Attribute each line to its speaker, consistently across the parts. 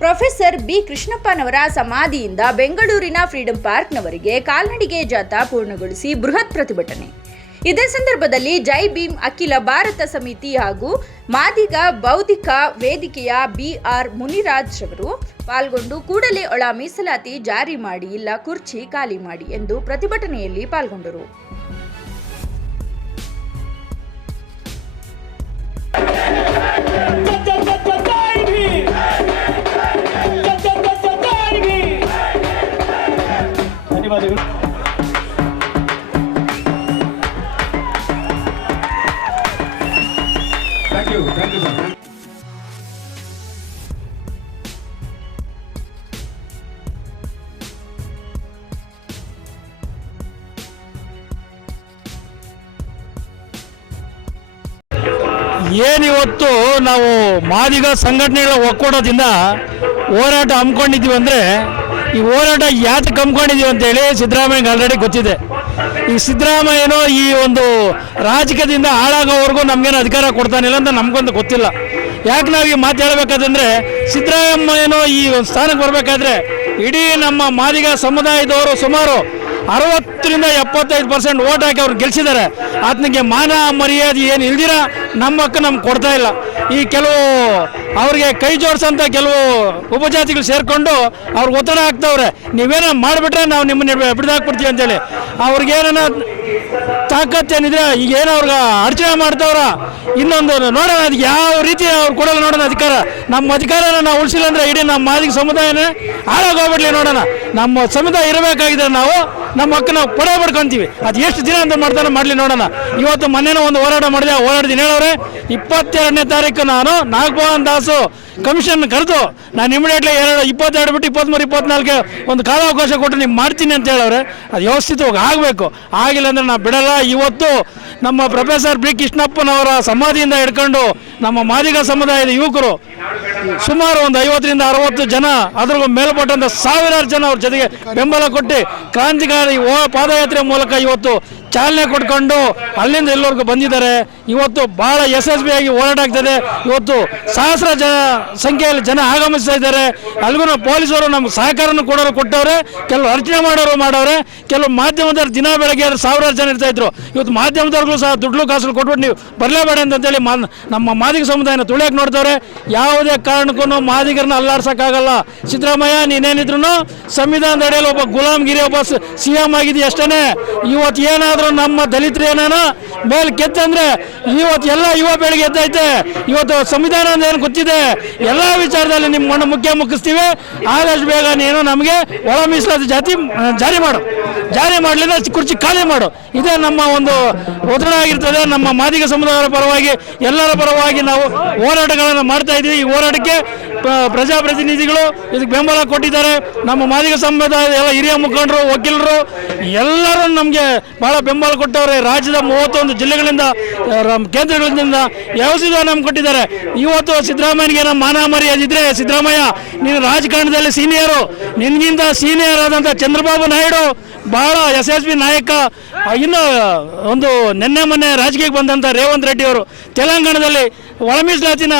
Speaker 1: Professor B ಕೃಷ್ಣಪ್ಪನವರ ಸಮಾಧಿಯಿಂದ ಬೆಂಗಳೂರಿನ freedom ಪಾರ್ಕ್ನವರಿಗೆ ಕಾಲ್ನಡಿಗೆ ಜಾಥಾ ಪೂರ್ಣಗೊಳಿಸಿ ಬೃಹತ್ ಪ್ರತಿಭಟನೆ. ಇದೇ ಸಂದರ್ಭದಲ್ಲಿ ಜೈ ಭೀಮ್ ಅಖಿಲ ಭಾರತ ಸಮಿತಿ ಹಾಗೂ ಮಾದಿಗ ಬೌದ್ಧಿಕ ವೇದಿಕೆಯ ಬಿಆರ್ ಮುನಿರಾಜ್ ಅವರು ಪಾಲ್ಗೊಂಡು ಕೂಡಲೇ ಒಳ ಮೀಸಲಾತಿ ಜಾರಿ ಮಾಡಿ ಇಲ್ಲ, ಕುರ್ಚಿ ಖಾಲಿ ಮಾಡಿ ಎಂದು ಪ್ರತಿಭಟನೆಯಲ್ಲಿ ಪಾಲ್ಗೊಂಡರು.
Speaker 2: ಧನ್ಯವಾದಗಳು
Speaker 3: Thank you, thank you, sir.
Speaker 2: ಏನಿವತ್ತು ನಾವು ಮಾದಿಗ ಸಂಘಟನೆಗಳ ಒಕ್ಕೂಟದಿಂದ ಹೋರಾಟ ಹಮ್ಮಿಕೊಂಡಿದ್ದೀವಿ ಅಂದರೆ ಈ ಹೋರಾಟ ಯಾತಕ್ಕೆ ಅಂತ ಅಂತೇಳಿ ಸಿದ್ದರಾಮಯ್ಯಗೆ ಆಲ್ರೆಡಿ ಗೊತ್ತಿದೆ. ಈ ಸಿದ್ದರಾಮಯ್ಯನೋ ಈ ಒಂದು ರಾಜಕೀಯದಿಂದ ಹಾಳಾಗೋವರೆಗೂ ನಮಗೇನು ಅಧಿಕಾರ ಕೊಡ್ತಾನಿಲ್ಲ ಅಂತ ನಮಗೊಂದು ಗೊತ್ತಿಲ್ಲ. ಯಾಕೆ ನಾವು ಈ ಮಾತಾಡಬೇಕಾದಂದ್ರೆ ಸಿದ್ದರಾಮಯ್ಯನೋ ಈ ಸ್ಥಾನಕ್ಕೆ ಬರಬೇಕಾದ್ರೆ ಇಡೀ ನಮ್ಮ ಮಾದಿಗ ಸಮುದಾಯದವರು ಸುಮಾರು ಅರವತ್ತರಿಂದ ಎಪ್ಪತ್ತೈದು ಪರ್ಸೆಂಟ್ ಓಟ್ ಹಾಕಿ ಅವ್ರು ಗೆಲ್ಸಿದ್ದಾರೆ. ಆತನಿಗೆ ಮಾನ ಮರ್ಯಾದೆ ಏನು ಇಲ್ದಿರ ನಮ್ಮ ಹಕ್ಕು ನಮ್ಗೆ ಕೊಡ್ತಾ ಇಲ್ಲ. ಈ ಕೆಲವು ಅವ್ರಿಗೆ ಕೈ ಜೋಡಿಸೋಂಥ ಕೆಲವು ಉಪಜಾತಿಗಳು ಸೇರಿಕೊಂಡು ಅವ್ರಿಗೆ ಒತ್ತಡ ಹಾಕ್ತವ್ರೆ. ನೀವೇನೋ ಮಾಡಿಬಿಟ್ರೆ ನಾವು ನಿಮ್ಮನ್ನ ಬಿಡ್ದಾಕ್ಬಿಡ್ತೀವಿ ಅಂತೇಳಿ. ಅವ್ರಿಗೇನ ತಾಕತ್ತೇನಿದ್ರೆ ಈಗ ಏನೋ ಅವ್ರಿಗೆ ಅಡಚಣೆ ಮಾಡ್ತವ್ರ? ಇನ್ನೊಂದು ನೋಡೋಣ ಅದಕ್ಕೆ ಯಾವ ರೀತಿ ಅವ್ರು ಕೊಡಲ್ಲ ನೋಡೋಣ ಅಧಿಕಾರ. ನಮ್ಮ ಅಧಿಕಾರನ ನಾವು ಉಳಿಸಿಲ್ಲ ಅಂದರೆ ಇಡೀ ನಮ್ಮ ಮಾದಿಗೆ ಸಮುದಾಯನೇ ಹಾಳಾಗೋಗ್ಬಿಡ್ಲಿ ನೋಡೋಣ. ನಮ್ಮ ಸಮುದಾಯ ಇರಬೇಕಾಗಿದೆ ನಾವು ನಮ್ಮ ಹಕ್ಕು ನಾವು ಪಡೆ ಪಡ್ಕೊಂತೀವಿ ಅದು ಎಷ್ಟು ದಿನ ಅಂತ ಮಾಡ್ತಾನೆ ಮಾಡಲಿ ನೋಡೋಣ. ಇವತ್ತು ಮೊನ್ನೆನೂ ಒಂದು ಹೋರಾಟ ಮಾಡಿದೆ. ಆ ಹೇಳೋರೆ, ಇಪ್ಪತ್ತೆರಡನೇ ತಾರೀಕು ನಾನು ನಾಗಭವನ್ ದಾಸು ಕಮಿಷನ್ ಕರೆದು ನಾನು ಇಮಿಡಿಯೇಟ್ಲಿ ಎರಡು, ಇಪ್ಪತ್ತೆರಡು ಬಿಟ್ಟು ಇಪ್ಪತ್ತ್ಮೂರು ಇಪ್ಪತ್ನಾಲ್ಕು ಒಂದು ಕಾಲಾವಕಾಶ ಕೊಟ್ಟು ನೀವು ಮಾಡ್ತೀನಿ ಅಂತ ಹೇಳವ್ರೆ ಅದು ವ್ಯವಸ್ಥಿತವಾಗಿ ಆಗಬೇಕು. ಆಗಿಲ್ಲ ಅಂದ್ರೆ ನಾನು ಬಿಡಲ್ಲ. ಇವತ್ತು ನಮ್ಮ ಪ್ರೊಫೆಸರ್ ಬಿ ಕೃಷ್ಣಪ್ಪನವರ ಸಮಾಧಿಯಿಂದ ಹಿಡ್ಕೊಂಡು ನಮ್ಮ ಮಾದಿಗ ಸಮುದಾಯದ ಯುವಕರು ಸುಮಾರು ಒಂದು ಐವತ್ತರಿಂದ ಅರವತ್ತು ಜನ ಅದ್ರಿಗೂ ಮೇಲ್ಪಟ್ಟಂತ ಸಾವಿರಾರು ಜನ ಅವ್ರ ಜೊತೆಗೆ ಬೆಂಬಲ ಕೊಟ್ಟು ಕ್ರಾಂತಿಕಾರಿ ಓ ಪಾದಯಾತ್ರೆ ಮೂಲಕ ಇವತ್ತು ಚಾಲನೆ ಕೊಟ್ಕೊಂಡು ಅಲ್ಲಿಂದ ಎಲ್ಲರಿಗೂ ಬಂದಿದ್ದಾರೆ. ಇವತ್ತು ಬಹಳ ಯಶಸ್ವಿಯಾಗಿ ಹೋರಾಟ ಆಗ್ತದೆ. ಇವತ್ತು ಸಹಸ್ರ ಜನ ಸಂಖ್ಯೆಯಲ್ಲಿ ಜನ ಆಗಮಿಸ್ತಾ ಇದ್ದಾರೆ. ಅಲ್ಲಿಗೂ ಪೊಲೀಸರು ನಮ್ಮ ಸಹಕಾರನ ಕೊಡೋರು ಕೊಟ್ಟವ್ರೆ. ಕೆಲವು ಅರ್ಚನೆ ಮಾಡೋರು ಮಾಡವ್ರೆ. ಕೆಲವು ಮಾಧ್ಯಮದವ್ರು ದಿನ ಬೆಳಗ್ಗೆ ಸಾವಿರಾರು ಜನ ಇರ್ತಾ ಇದ್ರು. ಇವತ್ತು ಮಾಧ್ಯಮದವ್ರಿಗೂ ಸಹ ದುಡ್ಡು ಕಾಸು ಕೊಟ್ಬಿಟ್ಟು ನೀವು ಬರಲೇಬೇಡ ಅಂತೇಳಿ ಮಾ, ನಮ್ಮ ಮಾದಿಗ ಸಮುದಾಯನ ತುಳಿಯಕ್ಕೆ ನೋಡ್ತವ್ರೆ. ಯಾವುದೇ ಕಾರಣಕ್ಕೂ ಮಾದಿಗರನ್ನ ಅಲ್ಲಾಡ್ಸೋಕ್ಕಾಗಲ್ಲ. ಸಿದ್ದರಾಮಯ್ಯ ನೀನೇನಿದ್ರು ಸಂವಿಧಾನದ ಅಡಿಯಲ್ಲಿ ಒಬ್ಬ ಗುಲಾಮ್ಗಿರಿ ಒಬ್ಬ ಸಿ ಎಂ ಆಗಿದೆಯಷ್ಟೇ ಇವತ್ತು ಏನಾದರೂ ನಮ್ಮ ದಲಿತರು ಏನೇನ ಮೇಲೆ ಕೆತ್ತಂದ್ರೆ ಇವತ್ತು ಎಲ್ಲ ಯುವ ಬೆಳಗ್ಗೆ ಎದ್ದೈತೆ. ಇವತ್ತು ಸಂವಿಧಾನ ಏನು ಗೊತ್ತಿದೆ? ಎಲ್ಲ ವಿಚಾರದಲ್ಲಿ ನಿಮ್ಮ ಮಣ್ಣು ಮುಖ್ಯ ಮುಗಿಸ್ತೀವಿ. ಆದಷ್ಟು ಬೇಗ ನೀನು ನಮಗೆ ಒಳ ಮೀಸಲಾತಿ ಜಾತಿ ಜಾರಿ ಮಾಡು. ಜಾರಿ ಮಾಡಲಿಲ್ಲ, ಕುರ್ಚಿ ಖಾಲಿ ಮಾಡು. ಇದೇ ನಮ್ಮ ಒಂದು ಒತ್ತಡ ಆಗಿರ್ತದೆ. ನಮ್ಮ ಮಾದಿಗ ಸಮುದಾಯದ ಪರವಾಗಿ, ಎಲ್ಲರ ಪರವಾಗಿ ನಾವು ಹೋರಾಟಗಳನ್ನು ಮಾಡ್ತಾ ಇದ್ದೀವಿ ಈ ಹೋರಾಟಕ್ಕೆ ಪ್ರಜಾಪ್ರತಿನಿಧಿಗಳು ಇದಕ್ಕೆ ಬೆಂಬಲ ಕೊಟ್ಟಿದ್ದಾರೆ. ನಮ್ಮ ಮಾದಿಗ ಸಮುದಾಯದ ಎಲ್ಲ ಹಿರಿಯ ಮುಖಂಡರು, ವಕೀಲರು, ಎಲ್ಲರೂ ನಮಗೆ ಬಹಳ ಬೆಂಬಲ ಕೊಟ್ಟವ್ರೆ. ರಾಜ್ಯದ ಮೂವತ್ತೊಂದು ಜಿಲ್ಲೆಗಳಿಂದ ಕೇಂದ್ರಗಳಿಂದ ವ್ಯವಸ್ಥಿತ ನಮ್ಗೆ ಕೊಟ್ಟಿದ್ದಾರೆ. ಇವತ್ತು ಸಿದ್ದರಾಮಯ್ಯನಿಗೆ ನಮ್ಮ ಮಾನ ಮರ್ಯಾದಿದ್ರೆ ಸಿದ್ದರಾಮಯ್ಯ, ನೀನು ರಾಜಕಾರಣದಲ್ಲಿ ಸೀನಿಯರು ನಿನ್ಗಿಂತ ಸೀನಿಯರ್ ಆದಂಥ ಚಂದ್ರಬಾಬು ನಾಯ್ಡು ಬಹಳ ಯಶಸ್ವಿ ನಾಯಕ. ಇನ್ನು ಒಂದು ನಿನ್ನೆ ಮೊನ್ನೆ ರಾಜಕೀಯಕ್ಕೆ ಬಂದಂಥ ರೇವಂತ್ ರೆಡ್ಡಿ ಅವರು, ತೆಲಂಗಾಣದಲ್ಲಿ ಒಳ ಮೀಸಲಾತಿನ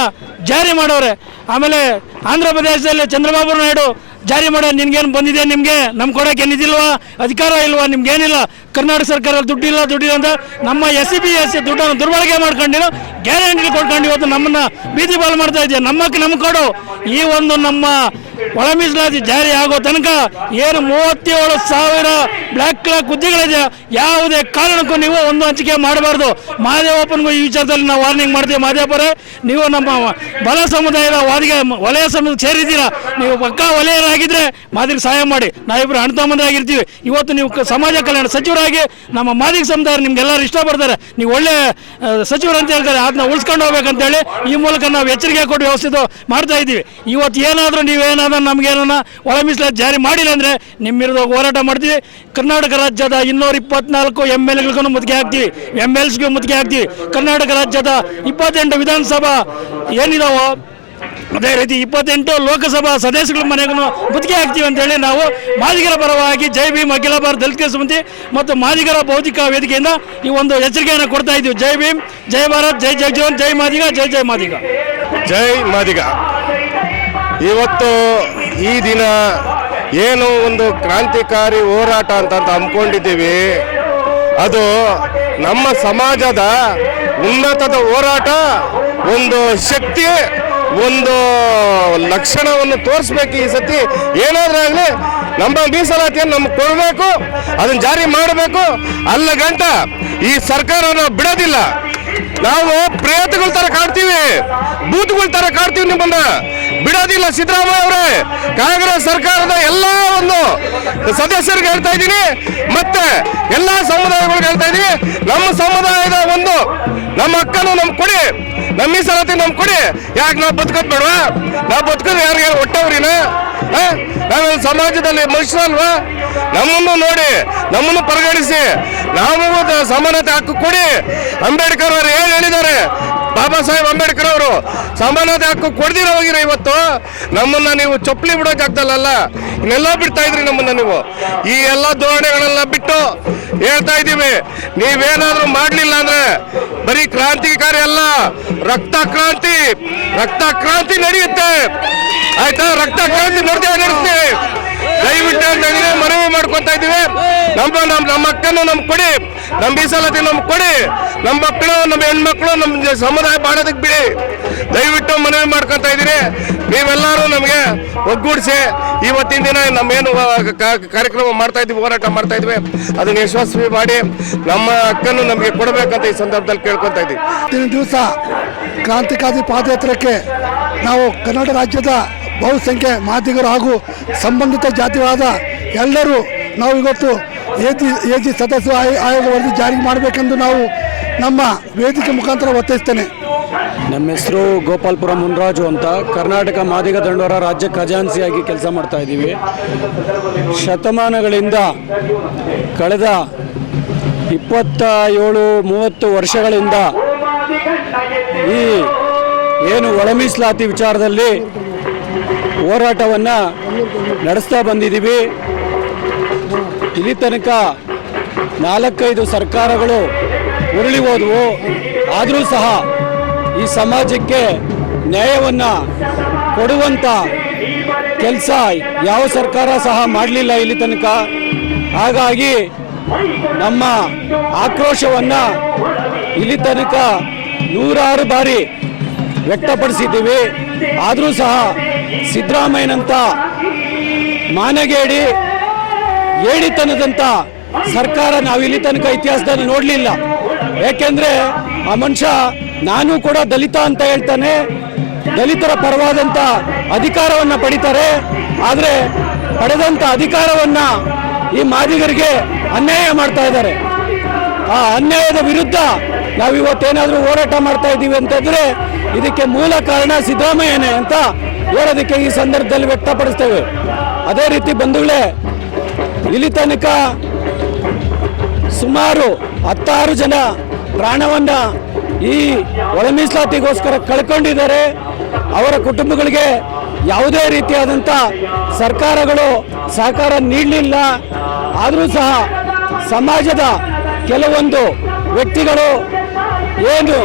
Speaker 2: ಜಾರಿ ಮಾಡೋರೆ. ಆಮೇಲೆ ಆಂಧ್ರ ಪ್ರದೇಶದಲ್ಲಿ ಚಂದ್ರಬಾಬು ನಾಯ್ಡು ಜಾರಿ ಮಾಡೋ ನಿನ್ಗೇನು ಬಂದಿದೆ ನಿಮಗೆ? ನಮ್ಗೆ ಕೊಡೋಕೆ ಏನಿದಿಲ್ವಾ? ಅಧಿಕಾರ ಇಲ್ವಾ? ನಿಮ್ಗೇನಿಲ್ಲ? ಕರ್ನಾಟಕ ಸರ್ಕಾರ ದುಡ್ಡಿಲ್ಲ ದುಡ್ಡಿಲ್ಲ ಅಂತ ನಮ್ಮ ಎಸ್ ಸಿ ಬಿ ಎಸ್ ದುಡ್ಡನ್ನು ದುರ್ಬಳಕೆ ಮಾಡ್ಕೊಂಡಿರೋ ಗ್ಯಾರಂಟಿ ಕೊಡ್ಕೊಂಡು ಇವತ್ತು ನಮ್ಮನ್ನ ಬೀದಿ ಬಾಲ್ ಮಾಡ್ತಾ ಇದೆಯಾ. ನಮ್ಮಕ್ಕೆ ನಮ್ಗೆ ಕೊಡು. ಈ ಒಂದು ನಮ್ಮ ಒಳ ಮೀಸಲಾತಿ ಜಾರಿ ಆಗೋ ತನಕ ಏನು ಮೂವತ್ತೇಳು ಸಾವಿರ ಕ್ಲಾಕ್ ಹುದ್ದೆಗಳಿದೆ. ಯಾವುದೇ ಕಾರಣಕ್ಕೂ ನೀವು ಒಂದು ಹಂಚಿಕೆ ಮಾಡಬಾರ್ದು. ಮಹಾದೇವಪ್ಪನಿಗೂ ಈ ವಿಚಾರದಲ್ಲಿ ನಾವು ವಾರ್ನಿಂಗ್ ಮಾಡ್ತೀವಿ. ಮಹಾದೇವರೇ ನೀವು ನಮ್ಮ ಬಲ ಸಮುದಾಯದ ವಾದಿಗೆ, ವಲಯ ಸಮುದಾಯ ಸೇರಿದ್ದೀರಾ? ನೀವು ಪಕ್ಕಾ ವಲಯರಾಗಿದ್ರೆ ಮಾದಿಗೆ ಸಹಾಯ ಮಾಡಿ. ನಾವಿಬ್ಬರು ಅಣ್ಣ ತಮ್ಮಂದಿರಾಗಿರ್ತೀವಿ ಇವತ್ತು ನೀವು ಸಮಾಜ ಕಲ್ಯಾಣ ಸಚಿವರಾಗಿ ನಮ್ಮ ಮಾದಿಗ ಸಮುದಾಯ ನಿಮ್ಗೆಲ್ಲರೂ ಇಷ್ಟಪಡ್ತಾರೆ. ನೀವು ಒಳ್ಳೆ ಸಚಿವರು ಅಂತ ಹೇಳ್ತಾರೆ. ಅದನ್ನ ಉಳಿಸ್ಕೊಂಡು ಹೋಗ್ಬೇಕಂತೇಳಿ ಈ ಮೂಲಕ ನಾವು ಎಚ್ಚರಿಕೆ ಕೊಟ್ಟು ವ್ಯವಸ್ಥೆ ಮಾಡ್ತಾ ಇದ್ದೀವಿ. ಇವತ್ತು ಏನಾದರೂ ನೀವೇನಾದ್ರೂ ನಮಗೇನ ಒಳ ಜಾರಿ ಮಾಡಿಲ್ಲ ಅಂದರೆ ನಿಮ್ಮ ಹೋರಾಟ ಮಾಡ್ತೀವಿ. ಕರ್ನಾಟಕ ರಾಜ್ಯದ ಇನ್ನೂರ ಇಪ್ಪತ್ನಾಲ್ಕು ಎಂ ಎಲ್ ಎಗಳಿಗೂ ಮುತ್ತಿಗೆ ಹಾಕ್ತೀವಿ. ಎಂ ಎಲ್ಸ್ಗೂ ಹಾಕ್ತೀವಿ. ಕರ್ನಾಟಕ ರಾಜ್ಯದ ಇಪ್ಪತ್ತೆಂಟು ವಿಧಾನಸಭಾ ಏನಿದಾವೋ, ಅದೇ ರೀತಿ ಇಪ್ಪತ್ತೆಂಟು ಲೋಕಸಭಾ ಸದಸ್ಯಗಳ ಮನೆಗೂ ಮುತ್ತಿಗೆ ಹಾಕ್ತೀವಿ ಅಂತೇಳಿ ನಾವು ಮಾದಿಗರ ಪರವಾಗಿ ಜೈ ಭೀಮ್ ಅಖಿಲ ಭಾರತ ದಲಿತ ಸಮಿತಿ ಮತ್ತು ಮಾದಿಗರ ಬೌದ್ಧಿಕ ವೇದಿಕೆಯಿಂದ ಈ ಒಂದು ಎಚ್ಚರಿಕೆಯನ್ನು ಕೊಡ್ತಾ ಇದ್ದೀವಿ. ಜೈ ಭೀಮ್, ಜೈ ಭಾರತ್, ಜೈ ಜಗಜೀವನ್ ಜೈ ಮಾದಿಗ, ಜೈ ಜೈ ಮಾದಿಗ.
Speaker 3: ಜೈ ಮಾದಿಗ.
Speaker 4: ಇವತ್ತು ಈ ದಿನ ಏನು ಒಂದು ಕ್ರಾಂತಿಕಾರಿ ಹೋರಾಟ ಅಂತ ಅಂತ ಹಮ್ಮಿಕೊಂಡಿದ್ದೀವಿ ಅದು ನಮ್ಮ ಸಮಾಜದ ಉನ್ನತದ ಹೋರಾಟ, ಒಂದು ಶಕ್ತಿ, ಒಂದು ಲಕ್ಷಣವನ್ನು ತೋರಿಸ್ಬೇಕು ಈ ಸತಿ. ಏನಾದ್ರೂ ಆಗಲಿ ನಮ್ಮ ಮೀಸಲಾತಿಯನ್ನು ನಮ್ಗೆ ಕೊಡಬೇಕು, ಅದನ್ನ ಜಾರಿ ಮಾಡಬೇಕು. ಅಲ್ಲ ಗಂಟ, ಈ ಸರ್ಕಾರ ನಾವು ಬಿಡೋದಿಲ್ಲ. ನಾವು ಪ್ರೇತಗಳ ತರ ಕಾಡ್ತೀವಿ ಬೂತ್ಗಳ ತರ ಕಾಡ್ತೀವಿ ನಿಮ್ಮನ್ನ. ಬಿಡೋದಿಲ್ಲ ಸಿದ್ದರಾಮಯ್ಯ ಅವರೇ. ಕಾಂಗ್ರೆಸ್ ಸರ್ಕಾರದ ಎಲ್ಲ ಒಂದು ಸದಸ್ಯರಿಗೆ ಹೇಳ್ತಾ ಇದ್ದೀನಿ. ಮತ್ತೆ ಎಲ್ಲ ಸಮುದಾಯಗಳಿಗೆ ಹೇಳ್ತಾ ಇದ್ದೀನಿ. ನಮ್ಮ ಸಮುದಾಯದ ಒಂದು ನಮ್ಮ ಅಕ್ಕನು ನಮ್ಗೆ ಕೊಡಿ, ನಮ್ಮ ಮೀಸಲಾತಿ ನಮ್ಗೆ ಕೊಡಿ. ಯಾಕೆ ನಾವು ಬದುಕೋದ್ ನಾವು ಬದುಕೋದು ಯಾರಿಗೆ? ಹೊಟ್ಟವ್ರಿನ ನಾವು ಸಮಾಜದಲ್ಲಿ ಮನುಷ್ಯರಲ್ವಾ ನಮ್ಮನ್ನು ನೋಡಿ, ನಮ್ಮನ್ನು ಪರಿಗಣಿಸಿ, ನಾವು ಸಮಾನತೆ ಹಕ್ಕು ಕೊಡಿ. ಅಂಬೇಡ್ಕರ್ ಅವರು ಏನು ಹೇಳಿದ್ದಾರೆ? ಬಾಬಾ ಸಾಹೇಬ್ ಅಂಬೇಡ್ಕರ್ ಅವರು ಸಮಾನತೆ ಹಕ್ಕು ಕೊಡ್ದಿರೋ ಹೋಗಿರ ಇವತ್ತು, ನಮ್ಮನ್ನ ನೀವು ಚಪ್ಪಲಿ ಆಗ್ತಲ್ಲ ಇನ್ನೆಲ್ಲ ಬಿಡ್ತಾ ಇದ್ರಿ ನಮ್ಮನ್ನ ನೀವು. ಈ ಎಲ್ಲ ಧೋರಣೆಗಳೆಲ್ಲ ಬಿಟ್ಟು ಹೇಳ್ತಾ ಇದ್ದೀವಿ. ನೀವೇನಾದ್ರೂ ಮಾಡ್ಲಿಲ್ಲ ಅಂದ್ರೆ ಬರೀ ಕ್ರಾಂತಿಕಾರಿ ಅಲ್ಲ ರಕ್ತ ಕ್ರಾಂತಿ ರಕ್ತ ಕ್ರಾಂತಿ ನಡೆಯುತ್ತೆ. ಆಯ್ತಾ? ರಕ್ತ ಕ್ರಾಂತಿ ನಡೆದೇ ನಡೆಸ್ತೀವಿ. ದಯವಿಟ್ಟು ನನಗೆ ಮನವಿ ಮಾಡ್ಕೊತಾ ಇದ್ದೀವಿ. ನಮ್ಮ ನಮ್ಮ ನಮ್ಮ ಅಕ್ಕನ್ನು ನಮ್ಗೆ ಕೊಡಿ. ನಮ್ಮ ಮೀಸಲಾತಿ ನಮ್ಗೆ ಕೊಡಿ. ನಮ್ಮ ಮಕ್ಕಳು, ನಮ್ಮ ಹೆಣ್ಮಕ್ಳು, ನಮ್ಮ ಸಮುದಾಯ ಬಾಡೋದಕ್ಕೆ ಬಿಡಿ. ದಯವಿಟ್ಟು ಮನವಿ ಮಾಡ್ಕೊತಾ ಇದ್ದೀರಿ. ನೀವೆಲ್ಲರೂ ನಮಗೆ ಒಗ್ಗೂಡಿಸಿ ಇವತ್ತಿನ ದಿನ ನಮ್ಮೇನು ಕಾರ್ಯಕ್ರಮ ಮಾಡ್ತಾ ಇದ್ವಿ ಹೋರಾಟ ಮಾಡ್ತಾ ಇದ್ವಿ ಅದನ್ನ ಯಶಸ್ವಿ ಮಾಡಿ ನಮ್ಮ ಅಕ್ಕನ್ನು ನಮಗೆ ಕೊಡಬೇಕಂತ ಈ ಸಂದರ್ಭದಲ್ಲಿ ಕೇಳ್ಕೊತಾ ಇದ್ದೀವಿ.
Speaker 5: ಇವತ್ತಿನ ದಿವಸ ಕ್ರಾಂತಿಕಾರಿ ಪಾದಯಾತ್ರೆಗೆ ನಾವು ಕರ್ನಾಟಕ ರಾಜ್ಯದ ಬಹುಸಂಖ್ಯೆ ಮಾದಿಗರು ಹಾಗೂ ಸಂಬಂಧಿತ ಜಾತಿವಾದ ಎಲ್ಲರೂ ನಾವು ಇವತ್ತು ಎ ಜಿ ಎ ಜಿ ಸದಸ್ಯ ಆಯ್, ಆಯೋಗ ವರದಿ ಜಾರಿಗೆ ಮಾಡಬೇಕೆಂದು ನಾವು ನಮ್ಮ ವೇದಿಕೆ ಮುಖಾಂತರ ಒತ್ತಾಯಿಸ್ತೇನೆ.
Speaker 6: ನಮ್ಮ ಹೆಸರು ಗೋಪಾಲ್ಪುರ ಮುನ್ರಾಜು ಅಂತ. ಕರ್ನಾಟಕ ಮಾದಿಗ ದಂಡೋರ ರಾಜ್ಯ ಖಜಾನ್ಸಿಯಾಗಿ ಕೆಲಸ ಮಾಡ್ತಾ ಇದ್ದೀವಿ. ಶತಮಾನಗಳಿಂದ ಕಳೆದ ಇಪ್ಪತ್ತ ಏಳು ಮೂವತ್ತು ವರ್ಷಗಳಿಂದ ಈ ಏನು ಒಳ ಮೀಸಲಾತಿ ವಿಚಾರದಲ್ಲಿ ಹೋರಾಟವನ್ನು ನಡೆಸ್ತಾ ಬಂದಿದ್ದೀವಿ. ಇಲ್ಲಿ ತನಕ ನಾಲ್ಕೈದು ಸರ್ಕಾರಗಳು ಉರುಳಿ ಹೋದವು. ಆದರೂ ಸಹ ಈ ಸಮಾಜಕ್ಕೆ ನ್ಯಾಯವನ್ನು ಕೊಡುವಂಥ ಕೆಲಸ ಯಾವ ಸರ್ಕಾರ ಸಹ ಮಾಡಲಿಲ್ಲ ಇಲ್ಲಿ ತನಕ. ಹಾಗಾಗಿ ನಮ್ಮ ಆಕ್ರೋಶವನ್ನು ಇಲ್ಲಿ ತನಕ ನೂರಾರು ಬಾರಿ ವ್ಯಕ್ತಪಡಿಸಿದ್ದೀವಿ. ಆದರೂ ಸಹ ಸಿದ್ದರಾಮಯ್ಯನಂತ ಮಾನಗೇಡಿ ಏಡಿತನದಂತ ಸರ್ಕಾರ ನಾವು ಇಲ್ಲಿ ತನಕ ಇತಿಹಾಸದಲ್ಲಿ ನೋಡಲಿಲ್ಲ. ಯಾಕೆಂದ್ರೆ ಆ ಮನುಷ್ಯ ನಾನು ಕೂಡ ದಲಿತ ಅಂತ ಹೇಳ್ತಾನೆ. ದಲಿತರ ಪರವಾದಂತ ಅಧಿಕಾರವನ್ನ ಪಡಿತಾರೆ. ಆದ್ರೆ ಪಡೆದಂತ ಅಧಿಕಾರವನ್ನ ಈ ಮಾದಿಗರಿಗೆ ಅನ್ಯಾಯ ಮಾಡ್ತಾ ಇದ್ದಾರೆ. ಆ ಅನ್ಯಾಯದ ವಿರುದ್ಧ ನಾವು ಇವತ್ತೇನಾದರೂ ಹೋರಾಟ ಮಾಡ್ತಾ ಇದ್ದೀವಿ ಅಂತಂದ್ರೆ ಇದಕ್ಕೆ ಮೂಲ ಕಾರಣ ಸಿದ್ದರಾಮಯ್ಯನೇ ಅಂತ ಹೇಳೋದಕ್ಕೆ ಈ ಸಂದರ್ಭದಲ್ಲಿ ವ್ಯಕ್ತಪಡಿಸ್ತೇವೆ. ಅದೇ ರೀತಿ ಬಂಧುಗಳೇ, ಇಲ್ಲಿ ತನಕ ಸುಮಾರು ಹತ್ತಾರು ಜನ ಪ್ರಾಣವನ್ನ ಈ ಒಳ ಮೀಸಲಾತಿಗೋಸ್ಕರ ಕಳ್ಕೊಂಡಿದ್ದಾರೆ. ಅವರ ಕುಟುಂಬಗಳಿಗೆ ಯಾವುದೇ ರೀತಿಯಾದಂಥ ಸರ್ಕಾರಗಳು ಸಹಕಾರ ನೀಡಲಿಲ್ಲ. ಆದರೂ ಸಹ ಸಮಾಜದ ಕೆಲವೊಂದು ವ್ಯಕ್ತಿಗಳು ಏನು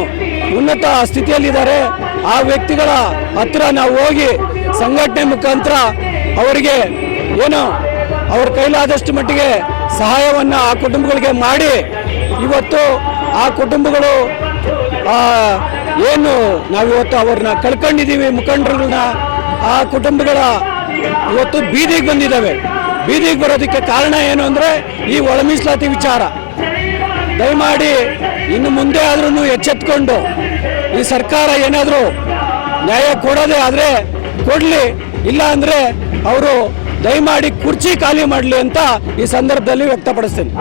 Speaker 6: ಉನ್ನತ ಸ್ಥಿತಿಯಲ್ಲಿದ್ದಾರೆ. ಆ ವ್ಯಕ್ತಿಗಳ ಹತ್ರ ನಾವು ಹೋಗಿ ಸಂಘಟನೆ ಮುಖಾಂತರ ಅವರಿಗೆ ಏನು ಅವ್ರ ಕೈಲಾದಷ್ಟು ಮಟ್ಟಿಗೆ ಸಹಾಯವನ್ನ ಆ ಕುಟುಂಬಗಳಿಗೆ ಮಾಡಿ ಇವತ್ತು ಆ ಕುಟುಂಬಗಳು ಏನು ನಾವಿವತ್ತು ಅವ್ರನ್ನ ಕಳ್ಕೊಂಡಿದ್ದೀವಿ ಮುಖಂಡರುಗಳನ್ನ ಆ ಕುಟುಂಬಗಳ ಇವತ್ತು ಬೀದಿಗೆ ಬಂದಿದ್ದಾವೆ. ಬೀದಿಗೆ ಬರೋದಕ್ಕೆ ಕಾರಣ ಏನು ಅಂದರೆ ಈ ಒಳಮೀಸಲಾತಿ ವಿಚಾರ. ದಯಮಾಡಿ ಇನ್ನು ಮುಂದೆ ಆದ್ರೂ ಎಚ್ಚೆತ್ಕೊಂಡು ಈ ಸರ್ಕಾರ ಏನಾದರೂ ನ್ಯಾಯ ಕೊಡೋದೇ ಆದರೆ ಕೊಡಲಿ, ಇಲ್ಲ ಅಂದರೆ ಅವರು ದಯಮಾಡಿ ಕುರ್ಚಿ ಖಾಲಿ ಮಾಡಲಿ ಅಂತ ಈ ಸಂದರ್ಭದಲ್ಲಿ ವ್ಯಕ್ತಪಡಿಸ್ತೇನೆ.